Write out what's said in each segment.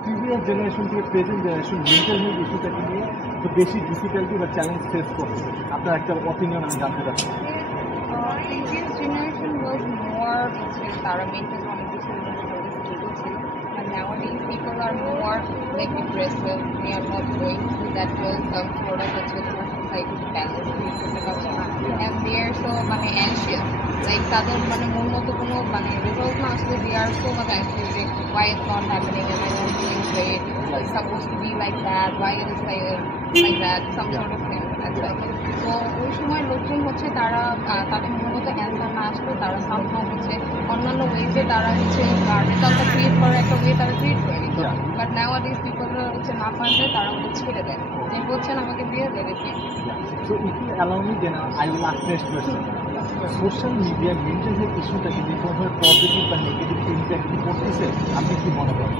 Previous generation থেকে present generation mental health ইস্যুটাকে নিয়ে তো বেশি ডিফিকাল্টি বা চ্যালেঞ্জ ফেস করছে, আপনার একটা অপিনিয়ন আমি জানতে চাচ্ছি। Previous generation was more তারা মেন্টালি অনেক বেশি স্টেবল ছিল, and nowadays people are more like depressive. They are not going through that some sort of তোমার society balance করতে পারছে না, and they are so মানে anxious. Like তাদের মানে মন মতো কোনো মানে রেজাল্ট না আসলে they are so much anxious যে why it's not happening and I don't doing great. It's supposed to be like that. Why it is like that? Some sort of thing. তো ওই সময় লোকজন হচ্ছে তারা তাদের মূলত অ্যান্সার না আসলে তারা সামহাও হচ্ছে অন্যান্য ওয়েজে তারা হচ্ছে রেজাল্টটা ক্রিয়েট করার একটা ওয়ে তারা ক্রিয়েট করে নিত। বাট নাওয়াডেজ পিপলরা হচ্ছে না পারলে তারা ওটা ছেড়ে দেয় যে বলছেন আমাকে দিয়ে দেবে কি। So if you allow me, then I will ask next question. Social media mental health ইস্যুটাকে যে কোনোভাবে পজিটিভ বা নেগেটিভ ইম্প্যাক্ট করতেছে আপনি কি মনে করেন?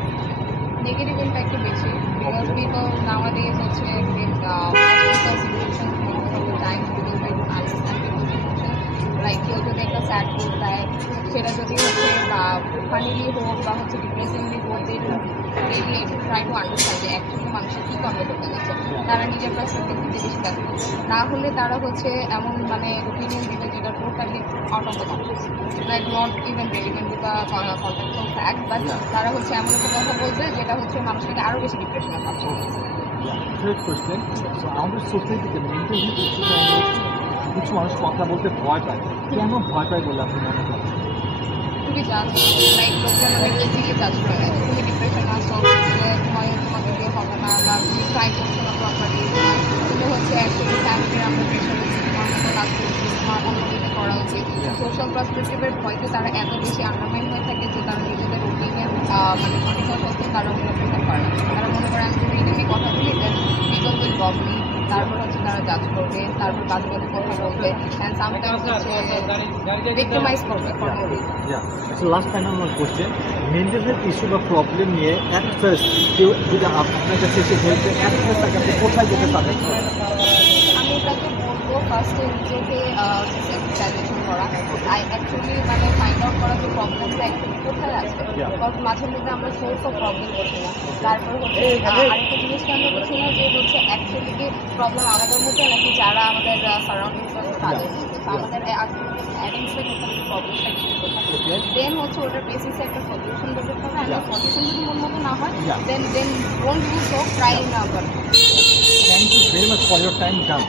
নেগেটিভ ইম্প্যাক্ট বেশি, বিকজ পিপল নাওয়াডেজ হচ্ছে লাইক কেউ যদি একটা স্যাড পোস্ট দেয় সেটা যদি হচ্ছে বা ফানিলি হোক বা হচ্ছে ডিপ্রেসিভলি হোক ট্রাই টু আন্ডারস্ট্যান্ড যে অ্যাকচুয়ালি মানুষের কী কনভে করতে যাচ্ছে, তারা নিজের পার্সপেক্টিভ দিতে বেশি ব্যস্ত না হলে তারা হচ্ছে এমন মানে ওপিনিয়ন দিবে যেটা totally out of the context, like not even relevant to the contextual fact, but তারা হচ্ছে এমন একটা কথা বলবে যেটা হচ্ছে মানুষকে আরও বেশি ডিপ্রেশনে পাচ্ছে। আমাদের সোসাইটিতে মেন্টাল হেলথ ইস্যুটা কিছু মানুষ কথা বলতে ভয় পায়, কেন ভয় পায় বলে আপনি মনে করেন? খুবই জাজ, লাইক লোকজন অনেক ইজিলি জাজ করে, তুমি ডিপ্রেশন আসো তোমাকে দিয়ে হবে না বা তুমি ট্রাই করছো না প্রপারলি, তুমি হচ্ছে অ্যাকচুয়ালি ফ্যামিলির আমরা প্রেশার দিচ্ছি তোমার মতো কাজ করছি তোমার অন্যদিকে করা উচিত। সোশ্যাল পার্সপেক্টিভের ভয়তে তারা এত বেশি আন্ডারমাইন হয়ে থাকে যে তারা নিজেদের ওপিনিয়ন মানে সঠিক সত্ত্বেও তারা ওগুলো প্রেজেন্ট করে না। তারা মনে করে আমি যদি এটা নিয়ে কথা বলি then people will love me, তারপর হচ্ছে তারা জাজ করবে, তারপর বাজে বাজে কথা বলবে, অ্যান্ড সামটাইমস হচ্ছে ভিক্টিমাইজ করবে for no reason. So last final one question, mental health issue বা প্রবলেম নিয়ে অ্যাট ফার্স্ট কেউ যদি আপনার কাছে এসে বলতে অ্যাট ফার্স্ট তাকে আপনি কোথায় যেতে পারেন? আমি তাকে বলবো ফার্স্টে নিজেকে সেলফ করা, অ্যাকচুয়ালি মানে ফাইন্ড আউট করা যে প্রবলেমটা অ্যাকচুয়ালি কোথায় আছে, কারণ মাঝে মধ্যে আমরা সোর্স অফ প্রবলেম করছি না। তারপর হচ্ছে আরেকটা জিনিসটা আমরা করছি না যে হচ্ছে অ্যাকচুয়ালি কি প্রবলেম আমাদের মধ্যে নাকি যারা আমাদের সারাউন্ডিংস আছে তাদের মধ্যে, আমাদের অ্যাডিংসের ক্ষেত্রে প্রবলেমটা কিছু কোথায়, দেন হচ্ছে ওটার বেসিসে একটা সলিউশন ডেভেলপ হবে, আর সলিউশন যদি মন মতো না হয় then don't do so, try number. Thank you very much for your time, John.